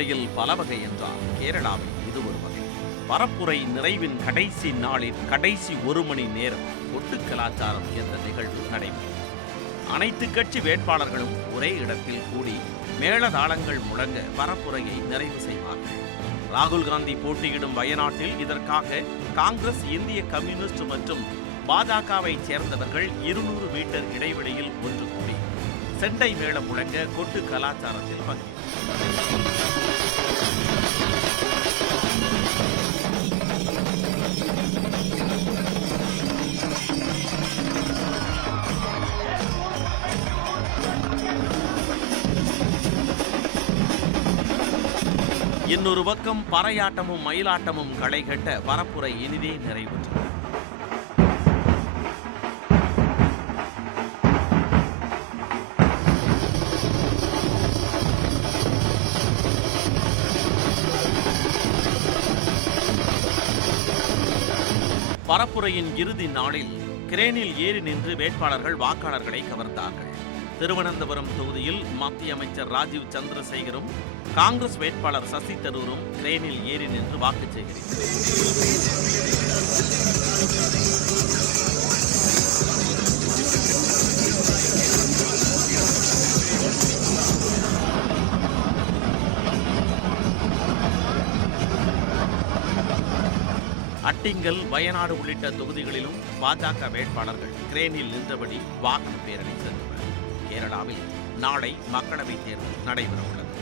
பரப்புரையில் பல வகை என்றால் கேரளாவில் இது ஒரு வகை. பரப்புரை நிறைவின் கடைசி நாளின் கடைசி ஒரு மணி நேரம் கொட்டு கலாச்சாரம் என்ற நிகழ்வு நடைபெறும். அனைத்து கட்சி வேட்பாளர்களும் ஒரே இடத்தில் கூடி மேளதாளங்கள் முழங்க பரப்புரையை நிறைவு செய்வார்கள். ராகுல் காந்தி போட்டியிடும் வயநாட்டில் இதற்காக காங்கிரஸ், இந்திய கம்யூனிஸ்ட் மற்றும் பாஜகவை சேர்ந்தவர்கள் 200 மீட்டர் இடைவெளியில் ஒன்று கூடி செண்டை மேளம் முழங்க கொட்டு கலாச்சாரத்தில் பங்கேற்றார். இன்னொரு பக்கம் பறையாட்டமும் மயிலாட்டமும் களை கட்ட பரப்புரை இனிதே நிறைவுற்றது. பரப்புரையின் இறுதி நாளில் கிரேனில் ஏறி நின்று வேட்பாளர்கள் வாக்காளர்களை கவர்ந்தார்கள். திருவனந்தபுரம் தொகுதியில் மத்திய அமைச்சர் ராஜீவ் சந்திரசேகரும் காங்கிரஸ் வேட்பாளர் சசி தரூரும் கிரேனில் ஏறி நின்று வாக்கு சேகரித்தனர். அட்டிங்கல், வயநாடு உள்ளிட்ட தொகுதிகளிலும் பாஜக வேட்பாளர்கள் கிரேனில் நின்றபடி வாக்கு பேரணி சென்றனர். கேரளாவில் நாளை மக்களவைத் தேர்தல் நடைபெறவுள்ளது.